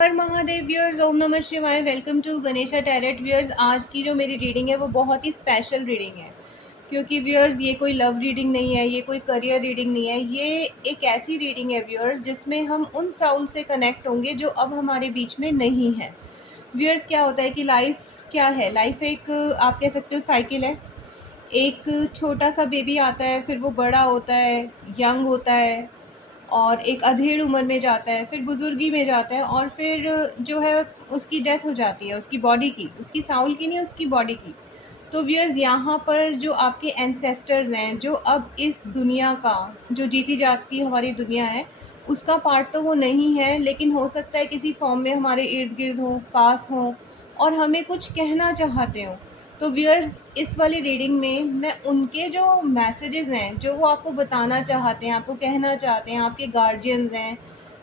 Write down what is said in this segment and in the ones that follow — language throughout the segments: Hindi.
हर महादेव व्यूअर्स, ओम नमः शिवाय। Welcome to Ganesha tarot viewers. आज की जो मेरी रीडिंग है वो बहुत ही स्पेशल रीडिंग है, क्योंकि व्यूअर्स ये कोई लव रीडिंग नहीं है, ये कोई करियर रीडिंग नहीं है। ये एक ऐसी रीडिंग है व्यूअर्स जिसमें हम उन साउल से कनेक्ट होंगे जो अब हमारे बीच में नहीं है। व्यूअर्स, क्या होता है कि लाइफ क्या है, लाइफ एक आप कह सकते हो साइकिल है। एक छोटा सा बेबी आता है, फिर वो बड़ा होता है, यंग होता है, और एक अधेड़ उम्र में जाता है, फिर बुजुर्गी में जाता है, और फिर जो है उसकी डेथ हो जाती है, उसकी बॉडी की, उसकी साउल की नहीं, उसकी बॉडी की। तो व्यूअर्स, यहाँ पर जो आपके एंसेस्टर्स हैं, जो अब इस दुनिया का, जो जीती जाती हमारी दुनिया है, उसका पार्ट तो वो नहीं है, लेकिन हो सकता है किसी फॉर्म में हमारे इर्द गिर्द हो, पास हो, और हमें कुछ कहना चाहते हो। तो व्यूअर्स, इस वाली रीडिंग में मैं उनके जो मैसेजेस हैं, जो वो आपको बताना चाहते हैं, आपको कहना चाहते हैं, आपके गार्जियंस हैं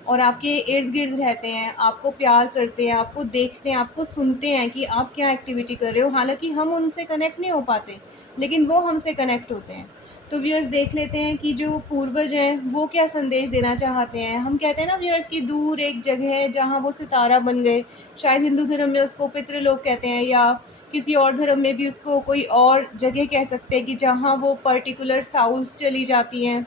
और आपके इर्द गिर्द रहते हैं, आपको प्यार करते हैं, आपको देखते हैं, आपको सुनते हैं कि आप क्या एक्टिविटी कर रहे हो। हालांकि हम उनसे कनेक्ट नहीं हो पाते, लेकिन वो हमसे कनेक्ट होते हैं। तो व्यूअर्स, देख लेते हैं कि जो पूर्वज हैं वो क्या संदेश देना चाहते हैं। हम कहते हैं ना व्यूअर्स कि दूर एक जगह है जहाँ वो सितारा बन गए। शायद हिंदू धर्म में उसको पितृलोक कहते हैं, या किसी और धर्म में भी उसको कोई और जगह कह सकते हैं, कि जहाँ वो पर्टिकुलर साउल्स चली जाती हैं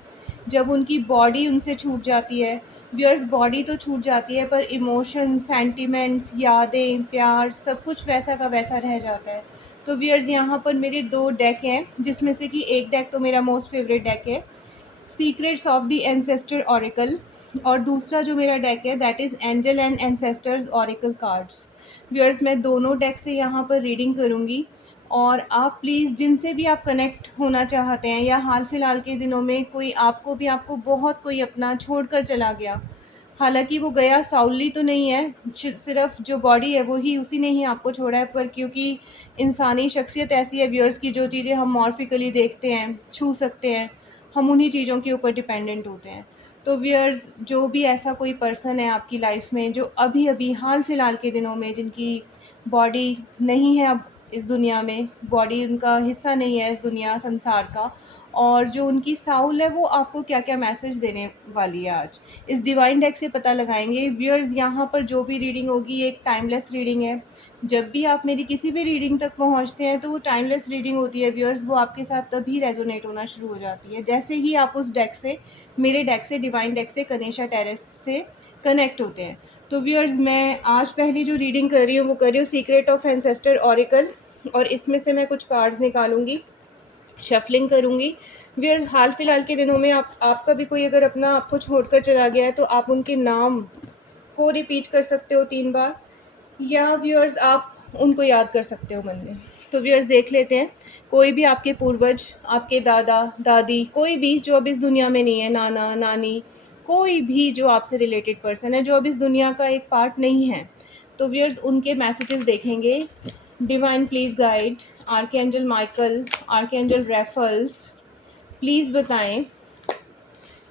जब उनकी बॉडी उनसे छूट जाती है। व्यूअर्स, बॉडी तो छूट जाती है, पर इमोशन, सेंटिमेंट्स, यादें, प्यार, सब कुछ वैसा का वैसा रह जाता है। तो व्यूअर्स, यहाँ पर मेरे 2 डेक हैं, जिसमें से कि एक डेक तो मेरा मोस्ट फेवरेट डेक है, secrets of the ancestor oracle, और दूसरा जो मेरा डेक है that is angel and ancestors oracle cards. Viewers, मैं दोनों डेक से यहाँ पर रीडिंग करूँगी, और आप प्लीज़ जिनसे भी आप कनेक्ट होना चाहते हैं, या हाल फिलहाल के दिनों में कोई आपको बहुत कोई अपना छोड़ कर चला गया, हालांकि वो गया साउली तो नहीं है, सिर्फ जो बॉडी है वो ही, उसी ने ही आपको छोड़ा है, पर क्योंकि इंसानी शख्सियत ऐसी है व्यूअर्स की, जो चीज़ें हम मॉर्फिकली देखते हैं, छू सकते हैं, हम उन्हीं चीज़ों के ऊपर डिपेंडेंट होते हैं। तो व्यूअर्स, जो भी ऐसा कोई पर्सन है आपकी लाइफ में, जो अभी अभी हाल फिलहाल के दिनों में, जिनकी बॉडी नहीं है अब इस दुनिया में, बॉडी उनका हिस्सा नहीं है इस दुनिया संसार का, और जो उनकी साउल है वो आपको क्या क्या मैसेज देने वाली है आज इस डिवाइन डेक से पता लगाएंगे। व्यूअर्स, यहाँ पर जो भी रीडिंग होगी एक टाइमलेस रीडिंग है। जब भी आप मेरी किसी भी रीडिंग तक पहुँचते हैं तो वो टाइमलेस रीडिंग होती है व्यूअर्स। वो आपके साथ तभी रेजोनेट होना शुरू हो जाती है जैसे ही आप उस डेक से, मेरे डेक से, डिवाइन डेक से, गणेशा टैरेट से कनेक्ट होते हैं। तो व्यूअर्स, मैं आज पहली जो रीडिंग कर रही हूँ वो कर रही हूँ सीक्रेट ऑफ एंसेस्टर ऑरिकल, और इसमें से मैं कुछ कार्ड्स निकालूंगी, शफलिंग करूँगी। व्यूअर्स, हाल फिलहाल के दिनों में आपका भी कोई अगर अपना आपको छोड़कर चला गया है तो आप उनके नाम को रिपीट कर सकते हो 3 बार, या व्यूअर्स आप उनको याद कर सकते हो मन में। तो व्यूअर्स, देख लेते हैं, कोई भी आपके पूर्वज, आपके दादा दादी, कोई भी जो अब इस दुनिया में नहीं है, नाना नानी, कोई भी जो आपसे रिलेटेड पर्सन है, जो अब इस दुनिया का एक पार्ट नहीं है, तो व्यूअर्स उनके मैसेजेस देखेंगे। Divine please guide, archangel Michael, archangel Raffles, please बताएं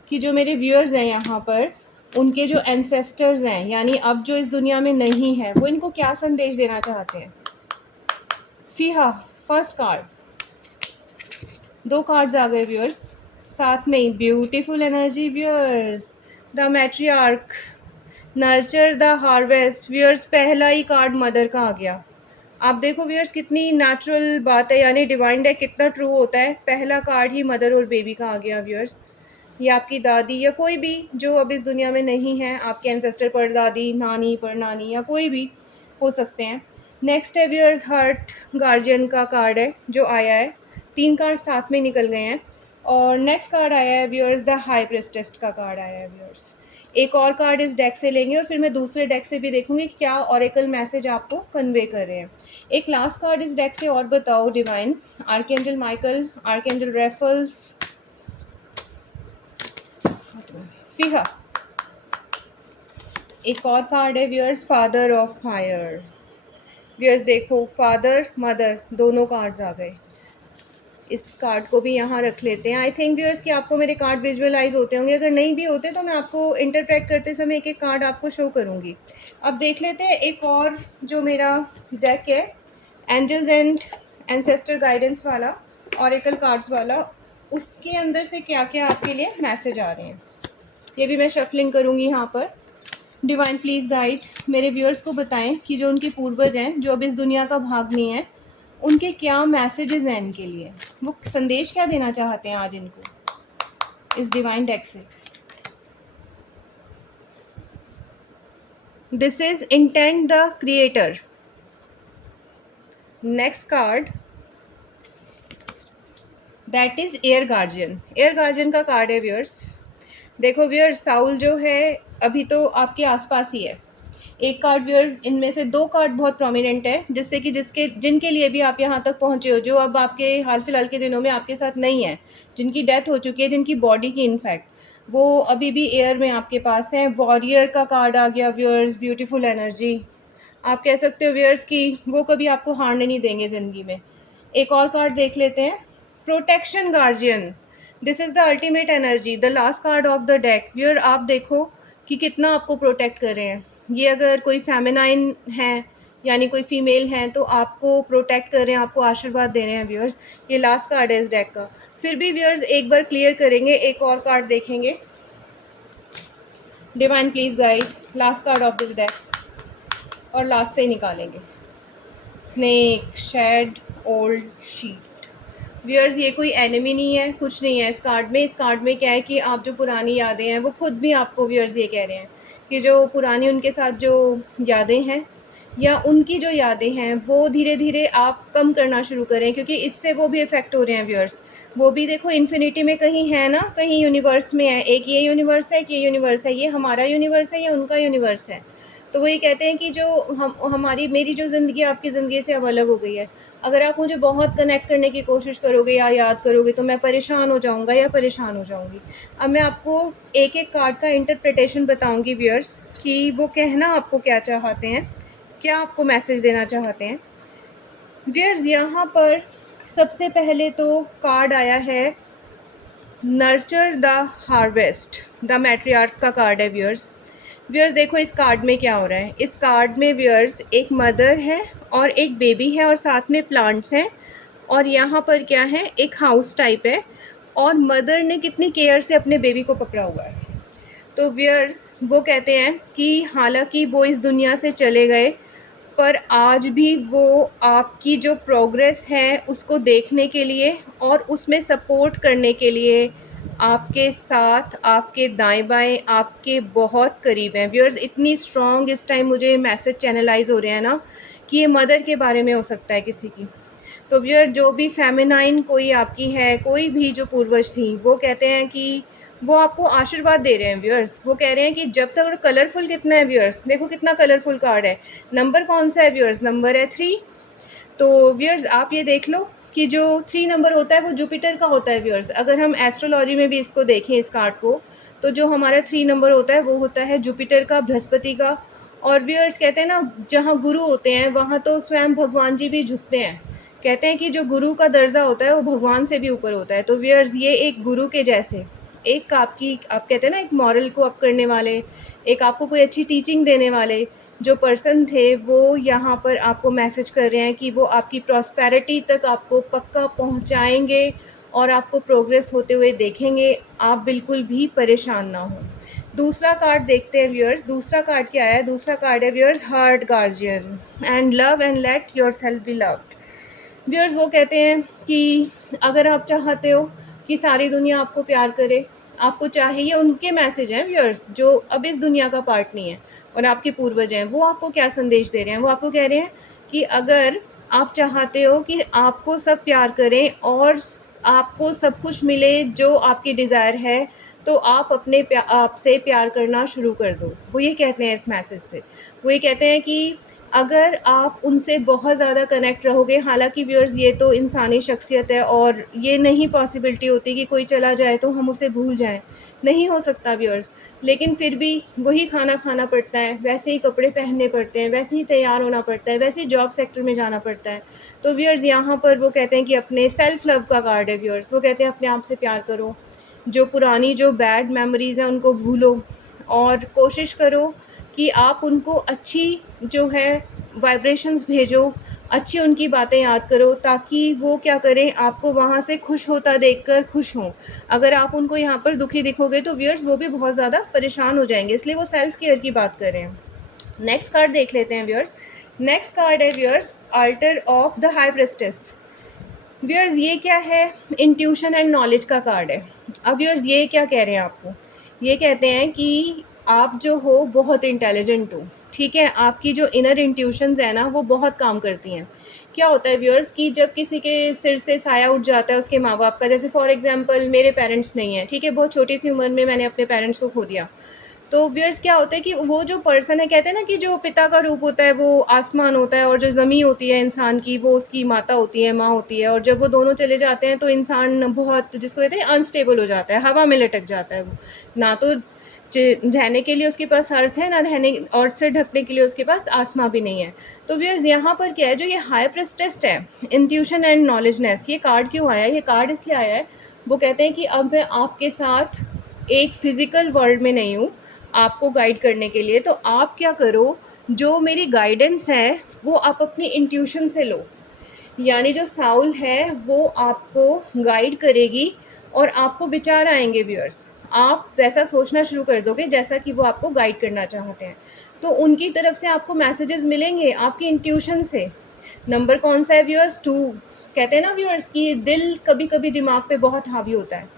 कि जो मेरे व्यूअर्स हैं यहाँ पर, उनके जो एंसेस्टर्स हैं, यानी अब जो इस दुनिया में नहीं है, वो इनको क्या संदेश देना चाहते हैं। फीहा, फर्स्ट कार्ड, 2 कार्ड्स आ गए व्यूअर्स, साथ में ही beautiful energy viewers, the matriarch, nurture the harvest. Viewers, पहला ही कार्ड मदर का आ गया। आप देखो व्यूअर्स, कितनी नेचुरल बात है, यानी डिवाइन डेक कितना ट्रू होता है। पहला कार्ड ही मदर और बेबी का आ गया व्यूअर्स। ये आपकी दादी या कोई भी जो अब इस दुनिया में नहीं है, आपके एंसेस्टर, परदादी, नानी, परनानी, या कोई भी हो सकते हैं। नेक्स्ट है व्यूअर्स, हार्ट गार्जियन का कार्ड है जो आया है। 3 कार्ड साथ में निकल गए हैं। और नेक्स्ट कार्ड आया है व्यूअर्स, द हाई प्रेस्टेस का कार्ड आया है व्यूअर्स। एक और कार्ड इस डेक से लेंगे और फिर मैं दूसरे डेक से भी देखूंगी कि क्या ऑरेकल मैसेज आपको कन्वे कर रहे हैं। एक लास्ट कार्ड इस डेक से और बताओ divine. Archangel Michael, archangel Raphael, फीहा। एक और कार्ड है viewers, father of fire. Viewers देखो, फादर मदर दोनों कार्ड्स आ गए। इस कार्ड को भी यहाँ रख लेते हैं। आई थिंक व्यूअर्स कि आपको मेरे कार्ड विजुअलाइज होते होंगे, अगर नहीं भी होते तो मैं आपको इंटरप्रेट करते समय एक एक कार्ड आपको शो करूँगी। अब देख लेते हैं एक और जो मेरा डेक है, एंजल्स एंड एंसेस्टर गाइडेंस वाला, ऑरेकल कार्ड्स वाला, उसके अंदर से क्या क्या आपके लिए मैसेज आ रहे हैं। ये भी मैं शफलिंग करूँगी यहाँ पर। डिवाइन प्लीज़ गाइड मेरे व्यूअर्स को बताएं कि जो उनके पूर्वज हैं, जो अब इस दुनिया का भाग नहीं है, उनके क्या मैसेजेस हैं इनके लिए, वो संदेश क्या देना चाहते हैं आज इनको इस डिवाइन डेक से। This is intent the creator. Next card that is air guardian. Air guardian का कार्ड है व्यूअर्स। देखो व्यूअर्स, साउल जो है अभी तो आपके आसपास ही है। एक कार्ड व्यूअर्स, इनमें से दो कार्ड बहुत प्रोमिनेंट है, जिससे कि जिनके लिए भी आप यहाँ तक पहुँचे हो, जो अब आपके हाल फिलहाल के दिनों में आपके साथ नहीं है, जिनकी डेथ हो चुकी है, जिनकी बॉडी की इनफैक्ट, वो अभी भी एयर में आपके पास है। वॉरियर का कार्ड आ गया व्यूअर्स, ब्यूटीफुल एनर्जी। आप कह सकते हो व्यूअर्स कि वो कभी आपको हारने नहीं देंगे ज़िंदगी में। एक और कार्ड देख लेते हैं, protection guardian. This is the ultimate energy, the last card of the deck. Viewer आप देखो कि कितना आपको प्रोटेक्ट कर रहे हैं। ये अगर कोई फेमिनाइन है, यानी कोई फीमेल है, तो आपको प्रोटेक्ट कर रहे हैं, आपको आशीर्वाद दे रहे हैं व्यूअर्स। ये लास्ट कार्ड है इस डेक का। फिर भी व्यूअर्स एक बार क्लियर करेंगे, एक और कार्ड देखेंगे। Divine please guide last card of this deck, और लास्ट से ही निकालेंगे। Snake, shed, old sheet. Viewers ये कोई एनिमी नहीं है, कुछ नहीं है इस कार्ड में। इस कार्ड में क्या है कि आप जो पुरानी यादें हैं, वो खुद भी आपको व्यूअर्स ये कह रहे हैं कि जो पुरानी उनके साथ जो यादें हैं, या उनकी जो यादें हैं, वो धीरे धीरे आप कम करना शुरू करें, क्योंकि इससे वो भी इफ़ेक्ट हो रहे हैं व्यूअर्स। वो भी देखो इन्फिनिटी में कहीं है ना, कहीं यूनिवर्स में है। एक ये यूनिवर्स है, एक ये यूनिवर्स है, ये हमारा यूनिवर्स है, ये उनका यूनिवर्स है। तो वो ये कहते हैं कि जो हमारी मेरी जो ज़िंदगी आपकी ज़िंदगी से अब अलग हो गई है। अगर आप मुझे बहुत कनेक्ट करने की कोशिश करोगे या याद करोगे, तो मैं परेशान हो जाऊँगा या परेशान हो जाऊँगी। अब मैं आपको एक-एक कार्ड का इंटरप्रिटेशन बताऊँगी व्यूअर्स, कि वो कहना आपको क्या चाहते हैं, क्या आपको मैसेज देना चाहते हैं। व्यूअर्स यहाँ पर सबसे पहले तो कार्ड आया है नर्चर द हार्वेस्ट, द मैट्रियार्क का कार्ड है व्यूअर्स। व्यूअर्स देखो इस कार्ड में क्या हो रहा है। इस कार्ड में व्यूअर्स एक मदर है और एक बेबी है, और साथ में प्लांट्स हैं, और यहाँ पर क्या है, एक हाउस टाइप है, और मदर ने कितनी केयर से अपने बेबी को पकड़ा हुआ है। तो व्यूअर्स वो कहते हैं कि हालांकि वो इस दुनिया से चले गए, पर आज भी वो आपकी जो प्रोग्रेस है उसको देखने के लिए और उसमें सपोर्ट करने के लिए आपके साथ, आपके दाएं-बाएं, आपके बहुत करीब हैं। व्यूअर्स इतनी स्ट्रॉन्ग इस टाइम मुझे मैसेज चैनलाइज़ हो रहे हैं ना, कि ये मदर के बारे में हो सकता है किसी की। तो व्यूअर जो भी फेमिनाइन कोई आपकी है, कोई भी जो पूर्वज थी, वो कहते हैं कि वो आपको आशीर्वाद दे रहे हैं व्यूअर्स। वो कह रहे हैं कि जब तक, और कलरफुल कितना है व्यूअर्स, देखो कितना कलरफुल कार्ड है। नंबर कौन सा है व्यूअर्स, नंबर है 3। तो व्यूअर्स आप ये देख लो कि जो 3 नंबर होता है वो जुपिटर का होता है व्यूअर्स। अगर हम एस्ट्रोलॉजी में भी इसको देखें इस कार्ड को, तो जो हमारा 3 नंबर होता है वो होता है जुपिटर का, बृहस्पति का। और व्यूअर्स कहते हैं ना, जहाँ गुरु होते हैं वहाँ तो स्वयं भगवान जी भी झुकते हैं। कहते हैं कि जो गुरु का दर्जा होता है वो भगवान से भी ऊपर होता है। तो व्यूअर्स ये एक गुरु के जैसे, एक आपकी, आप कहते हैं ना, एक मॉरल को अप करने वाले, एक आपको कोई अच्छी टीचिंग देने वाले जो पर्सन थे, वो यहाँ पर आपको मैसेज कर रहे हैं कि वो आपकी प्रॉस्पेरिटी तक आपको पक्का पहुँचाएँगे और आपको प्रोग्रेस होते हुए देखेंगे। आप बिल्कुल भी परेशान ना हों। दूसरा कार्ड देखते हैं व्यूअर्स। दूसरा कार्ड क्या है, दूसरा कार्ड है viewers heart guardian and love and let yourself be loved. Viewers वो कहते हैं कि अगर आप चाहते हो कि सारी दुनिया आपको प्यार करे, आपको चाहिए, उनके मैसेज हैं व्यूअर्स जो अब इस दुनिया का पार्ट नहीं है और आपके पूर्वज हैं। वो आपको क्या संदेश दे रहे हैं, वो आपको कह रहे हैं कि अगर आप चाहते हो कि आपको सब प्यार करें और आपको सब कुछ मिले जो आपकी डिज़ायर है, तो आप अपने आपसे प्यार करना शुरू कर दो। वो ये कहते हैं इस मैसेज से। वो ये कहते हैं कि अगर आप उनसे बहुत ज़्यादा कनेक्ट रहोगे, हालांकि व्यूअर्स ये तो इंसानी शख्सियत है और ये नहीं पॉसिबिलिटी होती कि कोई चला जाए तो हम उसे भूल जाएं, नहीं हो सकता व्यूअर्स। लेकिन फिर भी वही खाना खाना पड़ता है, वैसे ही कपड़े पहनने पड़ते हैं, वैसे ही तैयार होना पड़ता है, वैसे ही जॉब सेक्टर में जाना पड़ता है। तो व्यूअर्स यहाँ पर वो कहते हैं कि अपने सेल्फ लव का कार्ड है व्यूअर्स। वो कहते हैं अपने आप से प्यार करो, जो पुरानी जो बैड मेमोरीज़ हैं उनको भूलो, और कोशिश करो कि आप उनको अच्छी जो है वाइब्रेशंस भेजो, अच्छी उनकी बातें याद करो, ताकि वो क्या करें, आपको वहाँ से खुश होता देखकर खुश हों। अगर आप उनको यहाँ पर दुखी दिखोगे तो व्यूअर्स वो भी बहुत ज़्यादा परेशान हो जाएँगे, इसलिए वो सेल्फ केयर की बात कर रहे हैं। नेक्स्ट कार्ड देख लेते हैं व्यूअर्स। नेक्स्ट कार्ड है viewers alter of the high प्रेस्टेस। Viewers ये क्या है, इंट्यूशन एंड नॉलेज का कार्ड है। अब व्यूअर्स ये क्या कह रहे हैं आपको, ये कहते हैं कि आप जो हो बहुत इंटेलिजेंट हो, ठीक है, आपकी जो इनर इंट्यूशंस है ना वो बहुत काम करती हैं। क्या होता है व्यूअर्स कि जब किसी के सिर से साया उठ जाता है उसके माँ बाप का, जैसे फॉर एग्जांपल मेरे पेरेंट्स नहीं हैं, ठीक है, बहुत छोटी सी उम्र में मैंने अपने पेरेंट्स को खो दिया। तो व्यूअर्स क्या होता है कि वो जो पर्सन है, कहते हैं ना कि जो पिता का रूप होता है वो आसमान होता है और जो ज़मीं होती है इंसान की वो उसकी माता होती है, माँ होती है, और जब वो दोनों चले जाते हैं तो इंसान बहुत, जिसको कहते हैं, अनस्टेबल हो जाता है, हवा में लटक जाता है वो। ना तो रहने के लिए उसके पास अर्थ है, ना रहने और से ढकने के लिए उसके पास आसमां भी नहीं है। तो व्यूअर्स यहाँ पर क्या है, जो ये हाई प्रेस्टेस है, इंट्यूशन एंड नॉलेजनेस, ये कार्ड क्यों आया है, ये कार्ड इसलिए आया है, वो कहते हैं कि अब मैं आपके साथ एक फ़िज़िकल वर्ल्ड में नहीं हूँ, आपको गाइड करने के लिए, तो आप क्या करो, जो मेरी गाइडेंस है वो आप अपनी इंट्यूशन से लो। यानी जो साउल है वो आपको गाइड करेगी और आपको विचार आएँगे व्यूअर्स। आप वैसा सोचना शुरू कर दोगे जैसा कि वो आपको गाइड करना चाहते हैं। तो उनकी तरफ से आपको मैसेजेस मिलेंगे आपकी इंट्यूशन से। नंबर कौन-सा है व्यूअर्स? 2। कहते हैं ना व्यूअर्स कि दिल कभी-कभी दिमाग पे बहुत हावी होता है।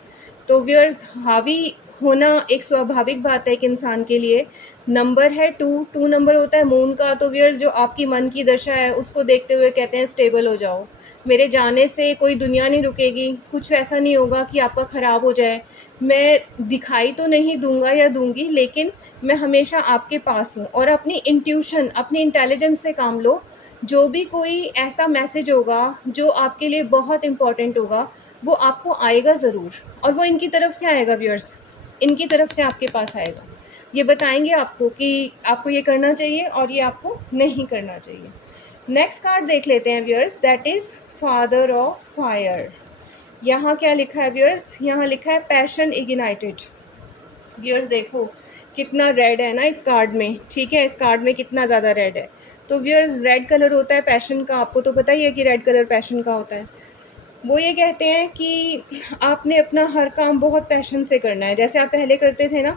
तो व्यूअर्स हावी होना एक स्वाभाविक बात है एक इंसान के लिए। नंबर है 2, 2 नंबर होता है मून का। तो व्यूअर्स जो आपकी मन की दशा है उसको देखते हुए कहते हैं स्टेबल हो जाओ। मेरे जाने से कोई दुनिया नहीं रुकेगी, कुछ ऐसा नहीं होगा कि आपका ख़राब हो जाए। मैं दिखाई तो नहीं दूँगा या दूँगी, लेकिन मैं हमेशा आपके पास हूँ, और अपनी इंट्यूशन, अपनी इंटेलिजेंस से काम लो। जो भी कोई ऐसा मैसेज होगा जो आपके लिए बहुत इम्पोर्टेंट होगा, वो आपको आएगा ज़रूर, और वो इनकी तरफ से आएगा व्यूअर्स, इनकी तरफ से आपके पास आएगा। ये बताएँगे आपको कि आपको ये करना चाहिए और ये आपको नहीं करना चाहिए। नेक्स्ट कार्ड देख लेते हैं viewers, that is father of fire. यहाँ क्या लिखा है व्यूअर्स, यहाँ लिखा है पैशन इग्नाइटेड। व्यूअर्स देखो कितना रेड है ना इस कार्ड में, ठीक है, इस कार्ड में कितना ज़्यादा रेड है। तो व्यूअर्स रेड कलर होता है पैशन का, आपको तो पता ही है कि रेड कलर पैशन का होता है। वो ये कहते हैं कि आपने अपना हर काम बहुत पैशन से करना है, जैसे आप पहले करते थे ना,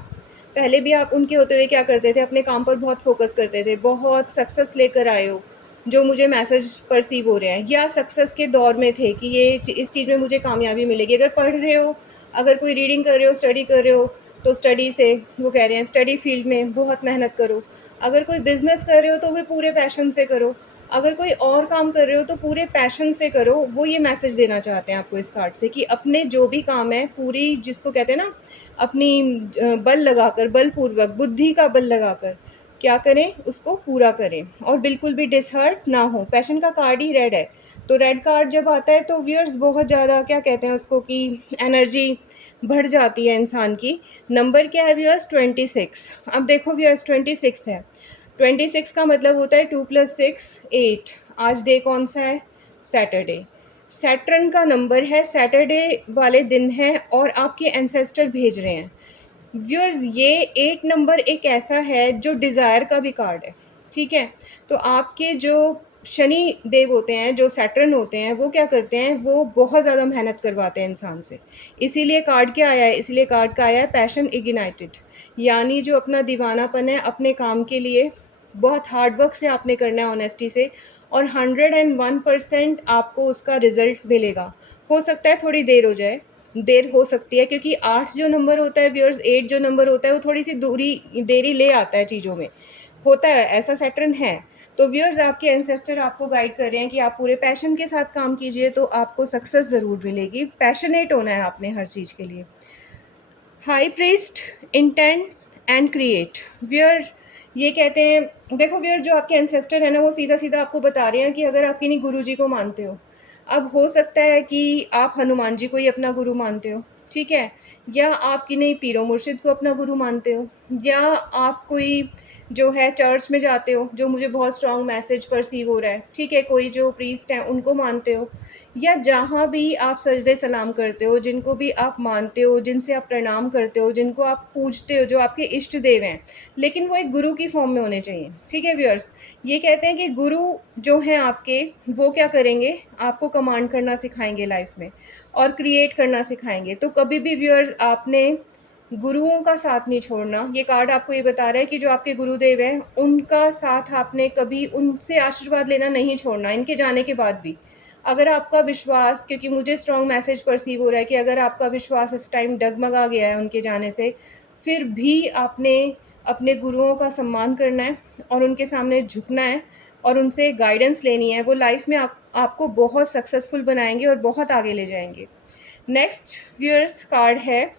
पहले भी आप उनके होते हुए क्या करते थे, अपने काम पर बहुत फ़ोकस करते थे, बहुत सक्सेस लेकर आए हो, जो मुझे मैसेज परसीव हो रहे हैं, या सक्सेस के दौर में थे कि ये इस चीज़ में मुझे कामयाबी मिलेगी। अगर पढ़ रहे हो, अगर कोई रीडिंग कर रहे हो, स्टडी कर रहे हो, तो स्टडी से वो कह रहे हैं स्टडी फील्ड में बहुत मेहनत करो। अगर कोई बिज़नेस कर रहे हो तो वो पूरे पैशन से करो। अगर कोई और काम कर रहे हो तो पूरे पैशन से करो। वो ये मैसेज देना चाहते हैं आपको इस कार्ड से कि अपने जो भी काम है पूरी, जिसको कहते हैं ना, अपनी बल लगाकर, बलपूर्वक, बुद्धि का बल लगाकर क्या करें, उसको पूरा करें, और बिल्कुल भी डिसहर्ट ना हो। पैशन का कार्ड ही रेड है, तो रेड कार्ड जब आता है तो व्यूअर्स बहुत ज़्यादा क्या कहते हैं उसको कि एनर्जी बढ़ जाती है इंसान की। नंबर क्या है व्यूअर्स? 26। अब देखो व्यूअर्स 26 है। 26 का मतलब होता है 2 + 6 8। आज डे कौन सा है? सैटरडे। सैटर्न का नंबर है, सैटरडे वाले दिन है और आपके एंसेस्टर भेज रहे हैं। व्यूअर्स ये 8 नंबर एक ऐसा है जो डिज़ायर का भी कार्ड है, ठीक है? तो आपके जो शनि देव होते हैं, जो सैटर्न होते हैं, वो क्या करते हैं, वो बहुत ज़्यादा मेहनत करवाते हैं इंसान से। इसीलिए कार्ड क्या आया है? इसीलिए कार्ड का आया है पैशन इग्नाइटेड, यानी जो अपना दीवानापन है अपने काम के लिए, बहुत हार्ड वर्क से आपने करना है, ऑनेस्टी से, और 101% आपको उसका रिज़ल्ट मिलेगा। हो सकता है थोड़ी देर हो जाए, देर हो सकती है, क्योंकि 8 जो नंबर होता है व्यूअर्स, 8 जो नंबर होता है वो थोड़ी-सी देरी ले आता है चीज़ों में, होता है, ऐसा सैटर्न है। तो व्यूअर्स आपके एंसेस्टर आपको गाइड कर रहे हैं कि आप पूरे पैशन के साथ काम कीजिए तो आपको सक्सेस ज़रूर मिलेगी। पैशनेट होना है आपने हर चीज़ के लिए। High priest, intent and create. Viewer ये कहते हैं, देखो व्यूअर जो आपके एंसेस्टर है ना वो सीधा-सीधा आपको बता रहे हैं कि अगर आप किन्हीं गुरुजी को मानते हो, अब हो सकता है कि आप हनुमान जी को ही अपना गुरु मानते हो, ठीक है? या आप किन्हीं पीरो मुर्शिद को अपना गुरु मानते हो, या आप कोई जो है चर्च में जाते हो, जो मुझे बहुत स्ट्रॉन्ग मैसेज परसीव हो रहा है, ठीक है, कोई जो प्रीस्ट हैं उनको मानते हो, या जहाँ भी आप सजदे सलाम करते हो, जिनको भी आप मानते हो, जिनसे आप प्रणाम करते हो, जिनको आप पूजते हो, जो आपके इष्ट देव हैं, लेकिन वो एक गुरु की फॉर्म में होने चाहिए, ठीक है व्यूअर्स। ये कहते हैं कि गुरु जो हैं आपके, वो क्या करेंगे, आपको कमांड करना सिखाएंगे लाइफ में और क्रिएट करना सिखाएंगे। तो कभी भी व्यूअर्स आपने गुरुओं का साथ नहीं छोड़ना। ये कार्ड आपको ये बता रहा है कि जो आपके गुरुदेव हैं, उनका साथ आपने कभी उनसे आशीर्वाद लेना नहीं छोड़ना, इनके जाने के बाद भी। अगर आपका विश्वास, क्योंकि मुझे स्ट्रॉन्ग मैसेज परसीव हो रहा है कि अगर आपका विश्वास इस टाइम डगमगा गया है उनके जाने से, फिर भी आपने अपने गुरुओं का सम्मान करना है और उनके सामने झुकना है और उनसे गाइडेंस लेनी है। वो लाइफ में आपको बहुत सक्सेसफुल बनाएंगे और बहुत आगे ले जाएंगे। नेक्स्ट व्यूअर्स कार्ड है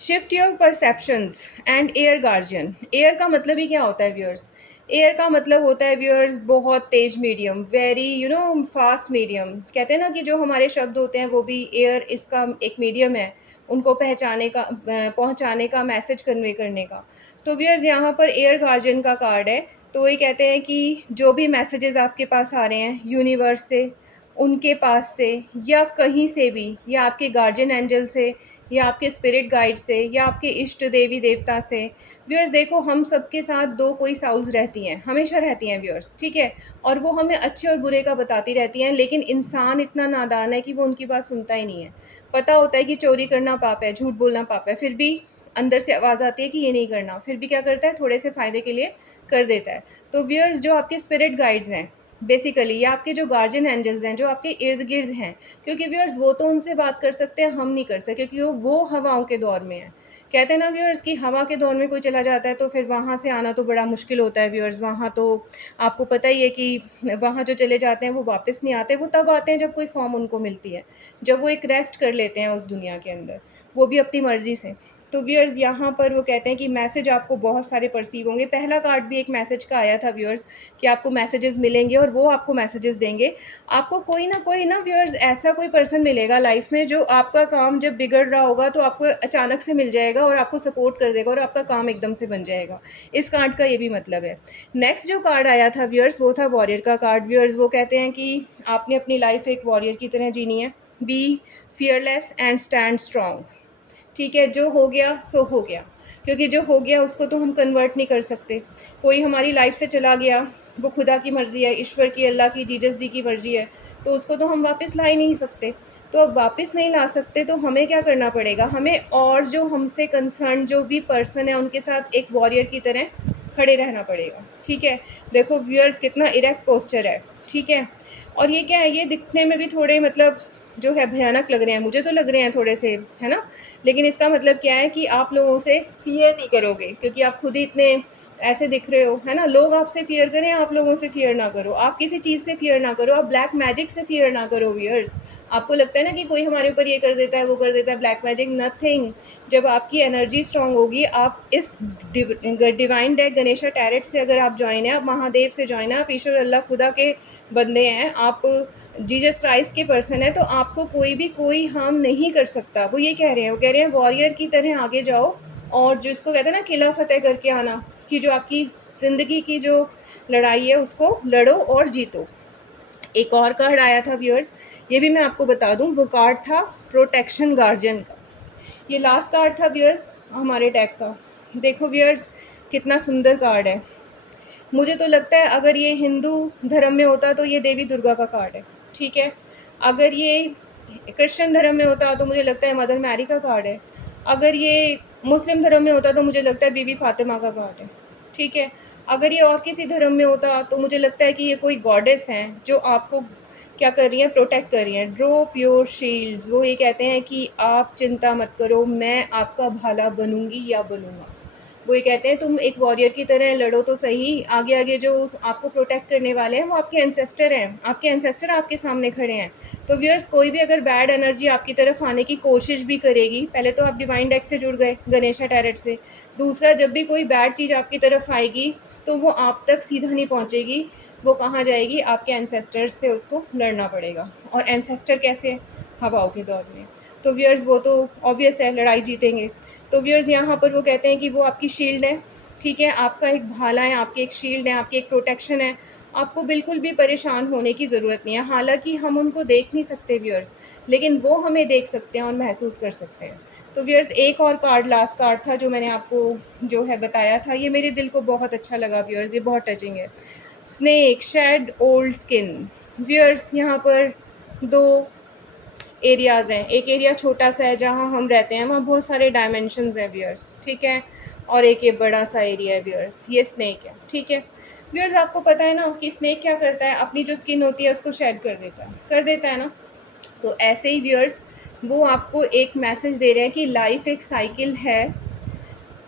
shift your perceptions and air guardian. Air का मतलब ही क्या होता है व्यूअर्स? एयर का मतलब होता है व्यूअर्स बहुत तेज मीडियम, वेरी फास्ट मीडियम। कहते हैं ना कि जो हमारे शब्द होते हैं वो भी एयर इसका एक मीडियम है, उनको पहुंचाने का, मैसेज कन्वे करने का। तो व्यूअर्स यहाँ पर एयर गार्जियन का कार्ड है। तो ये कहते हैं कि जो भी मैसेजेस आपके पास आ रहे हैं यूनिवर्स से, उनके पास से, या कहीं से भी, या आपके गार्जियन एंजल से, या आपके स्पिरिट गाइड से, या आपके इष्ट देवी देवता से। व्यूअर्स देखो, हम सबके साथ दो कोई साउल्स रहती हैं, हमेशा रहती हैं व्यूअर्स, ठीक है, और वो हमें अच्छे और बुरे का बताती रहती हैं, लेकिन इंसान इतना नादान है कि वो उनकी बात सुनता ही नहीं है। पता होता है कि चोरी करना पाप है, झूठ बोलना पाप है, फिर भी अंदर से आवाज़ आती है कि ये नहीं करना, फिर भी क्या करता है, थोड़े से फ़ायदे के लिए कर देता है। तो व्यूअर्स जो आपके स्पिरिट गाइड्स हैं बेसिकली, या आपके जो गार्जियन एंजल्स हैं जो आपके इर्द गिर्द हैं, क्योंकि व्यूअर्स वो तो उनसे बात कर सकते हैं, हम नहीं कर सकते, क्योंकि वो हवाओं के दौर में है। कहते हैं ना व्यूअर्स कि हवा के दौर में कोई चला जाता है तो फिर वहाँ से आना तो बड़ा मुश्किल होता है व्यूअर्स। वहाँ तो आपको पता ही है कि वहाँ जो चले जाते हैं वो वापस नहीं आते, वो तब आते हैं जब कोई फॉर्म उनको मिलती है, जब वो एक रेस्ट कर लेते हैं उस दुनिया के अंदर, वो भी अपनी मर्ज़ी से। तो व्यूअर्स यहाँ पर वो कहते हैं कि मैसेज आपको बहुत सारे परसीव होंगे। पहला कार्ड भी एक मैसेज का आया था व्यूअर्स कि आपको मैसेजेस मिलेंगे और वो आपको मैसेजेस देंगे। आपको कोई ना व्यूअर्स ऐसा कोई पर्सन मिलेगा लाइफ में जो आपका काम जब बिगड़ रहा होगा तो आपको अचानक से मिल जाएगा और आपको सपोर्ट कर देगा और आपका काम एकदम से बन जाएगा। इस कार्ड का ये भी मतलब है। नेक्स्ट जो कार्ड आया था व्यूअर्स वो था वॉरियर का कार्ड। व्यूअर्स वो कहते हैं कि आपने अपनी लाइफ एक वॉरियर की तरह जीनी है। Be fearless and stand strong. ठीक है, जो हो गया सो हो गया, क्योंकि जो हो गया उसको तो हम कन्वर्ट नहीं कर सकते। कोई हमारी लाइफ से चला गया, वो खुदा की मर्ज़ी है, ईश्वर की, अल्लाह की, जीसस जी की मर्ज़ी है, तो उसको तो हम वापस ला ही नहीं सकते। तो अब वापस नहीं ला सकते तो हमें क्या करना पड़ेगा, हमें और जो हमसे कंसर्न जो भी पर्सन है उनके साथ एक वॉरियर की तरह खड़े रहना पड़ेगा। ठीक है, देखो व्यूअर्स कितना इरेक्ट पोस्चर है, ठीक है। और ये क्या है, ये दिखने में भी थोड़े मतलब जो है भयानक लग रहे हैं, मुझे तो लग रहे हैं थोड़े से, है ना। लेकिन इसका मतलब क्या है कि आप लोगों से फ़ियर नहीं करोगे, क्योंकि आप खुद ही इतने ऐसे दिख रहे हो, है ना। लोग आपसे फ़ियर करें, आप लोगों से फ़ियर ना करो, आप किसी चीज़ से फ़ियर ना करो, आप ब्लैक मैजिक से फ़ियर ना करो व्यूअर्स। आपको लगता है ना कि कोई हमारे ऊपर ये कर देता है, वो कर देता है, ब्लैक मैजिक नथिंग। जब आपकी एनर्जी स्ट्रांग होगी, आप इस डिवाइन डेक गणेशा टैरेट से अगर आप ज्वाइन है, आप महादेव से ज्वाइन है, आप ईश्वर अल्लाह खुदा के बंदे हैं, आप जीसस क्राइस्ट के पर्सन है, तो आपको कोई भी कोई हार्म नहीं कर सकता। वो ये कह रहे हैं, वो कह रहे हैं वॉरियर की तरह आगे जाओ और जिसको कहते हैं ना किला फतेह करके आना, कि जो आपकी ज़िंदगी की जो लड़ाई है उसको लड़ो और जीतो। एक और कार्ड आया था व्यूअर्स, ये भी मैं आपको बता दूं, वो कार्ड था प्रोटेक्शन गार्जियन का। ये लास्ट कार्ड था व्यूअर्स हमारे डेक का। देखो व्यूअर्स कितना सुंदर कार्ड है। मुझे तो लगता है अगर ये हिंदू धर्म में होता तो ये देवी दुर्गा का कार्ड है, ठीक है। अगर ये क्रिश्चियन धर्म में होता तो मुझे लगता है मदर मैरी का कार्ड है। अगर ये मुस्लिम धर्म में होता तो मुझे लगता है बीबी फातिमा का कार्ड है, ठीक है। अगर ये और किसी धर्म में होता तो मुझे लगता है कि ये कोई गॉडेस हैं जो आपको क्या कर रही हैं, प्रोटेक्ट कर रही हैं। ड्रॉप योर शील्ड्स, वो ये कहते हैं कि आप चिंता मत करो, मैं आपका भला बनूंगी या बनूंगा। वो ये कहते हैं तुम एक वॉरियर की तरह लड़ो तो सही, आगे आगे जो आपको प्रोटेक्ट करने वाले हैं वो आपके एंसेस्टर हैं, आपके एंसेस्टर आपके सामने खड़े हैं। तो व्यूअर्स कोई भी अगर बैड एनर्जी आपकी तरफ आने की कोशिश भी करेगी, पहले तो आप डिवाइन डेक से जुड़ गए गणेशा टैरेट से, दूसरा जब भी कोई बैड चीज़ आपकी तरफ आएगी तो वो आप तक सीधा नहीं पहुँचेगी, वो कहाँ जाएगी, आपके एंसेस्टर्स से उसको लड़ना पड़ेगा। और एंसेस्टर कैसे, हवाओं के दौर में। तो व्यूअर्स वो तो ऑब्वियस है लड़ाई जीतेंगे। तो व्यूअर्स यहाँ पर वो कहते हैं कि वो आपकी शील्ड है, ठीक है? आपका एक भाला है, आपकी एक शील्ड है, आपकी एक प्रोटेक्शन है। आपको बिल्कुल भी परेशान होने की ज़रूरत नहीं है। हालाँकि हम उनको देख नहीं सकते व्यूअर्स, लेकिन वो हमें देख सकते हैं और महसूस कर सकते हैं। तो व्यूअर्स एक और कार्ड, लास्ट कार्ड था जो मैंने आपको जो है बताया था, ये मेरे दिल को बहुत अच्छा लगा व्यूअर्स, ये बहुत टचिंग है। Snake shed old skin. Viewers यहाँ पर 2 एरियाज़ हैं। एक एरिया छोटा-सा है जहाँ हम रहते हैं, वहाँ बहुत सारे डायमेंशंस हैं व्यूअर्स, ठीक है? और एक ये बड़ा-सा एरिया है व्यूअर्स, ये स्नेक है, ठीक है? व्यूअर्स आपको पता है ना कि स्नेक क्या करता है, अपनी जो स्किन होती है उसको शेड कर देता है ना? तो ऐसे ही व्यूअर्स वो आपको एक मैसेज दे रहे हैं कि लाइफ़ एक साइकिल है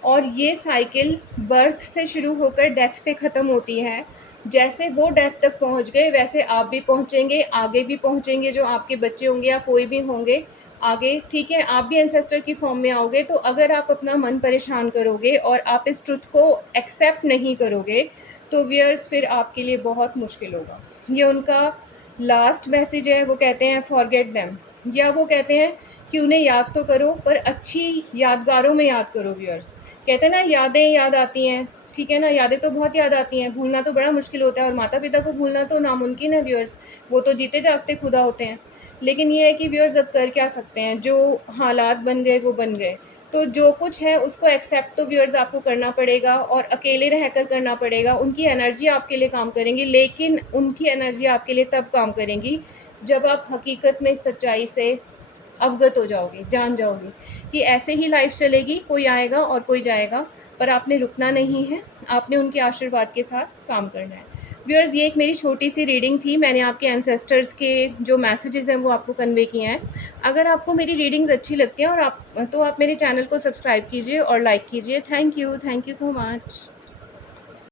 और ये साइकिल बर्थ से शुरू होकर डेथ पे ख़त्म होती है। जैसे वो डेथ तक पहुँच गए वैसे आप भी पहुँचेंगे, आगे भी पहुँचेंगे, जो आपके बच्चे होंगे या कोई भी होंगे आगे, ठीक है? आप भी एंसेस्टर की फ़ॉर्म में आओगे, तो अगर आप अपना मन परेशान करोगे और आप इस ट्रुथ को एक्सेप्ट नहीं करोगे, तो व्यूअर्स फिर आपके लिए बहुत मुश्किल होगा। ये उनका लास्ट मैसेज है, वो कहते हैं फॉरगेट देम, या वो कहते हैं कि उन्हें याद तो करो पर अच्छी यादगारों में याद करो व्यूअर्स। कहते हैं ना यादें याद आती हैं, ठीक है ना? यादें तो बहुत याद आती हैं, भूलना तो बड़ा मुश्किल होता है और माता-पिता को भूलना तो नामुमकिन है व्यूअर्स, वो तो जीते जागते खुदा होते हैं। लेकिन ये है कि व्यूअर्स अब कर क्या सकते हैं, जो हालात बन गए वो बन गए। तो जो कुछ है उसको एक्सेप्ट तो व्यूअर्स आपको करना पड़ेगा और अकेले रहकर करना पड़ेगा। उनकी एनर्जी आपके लिए काम करेंगी, लेकिन उनकी एनर्जी आपके लिए तब काम करेंगी जब आप हकीकत में इस सच्चाई से अवगत हो जाओगे, जान जाओगे कि ऐसे ही लाइफ चलेगी, कोई आएगा और कोई जाएगा, पर आपने रुकना नहीं है, आपने उनके आशीर्वाद के साथ काम करना है। व्यूअर्स ये एक मेरी छोटी-सी रीडिंग थी, मैंने आपके एंसेस्टर्स के जो मैसेजेज़ हैं वो आपको कन्वे किए हैं। अगर आपको मेरी रीडिंग्स अच्छी लगती हैं और आप मेरे चैनल को सब्सक्राइब कीजिए और लाइक कीजिए। Thank you so much.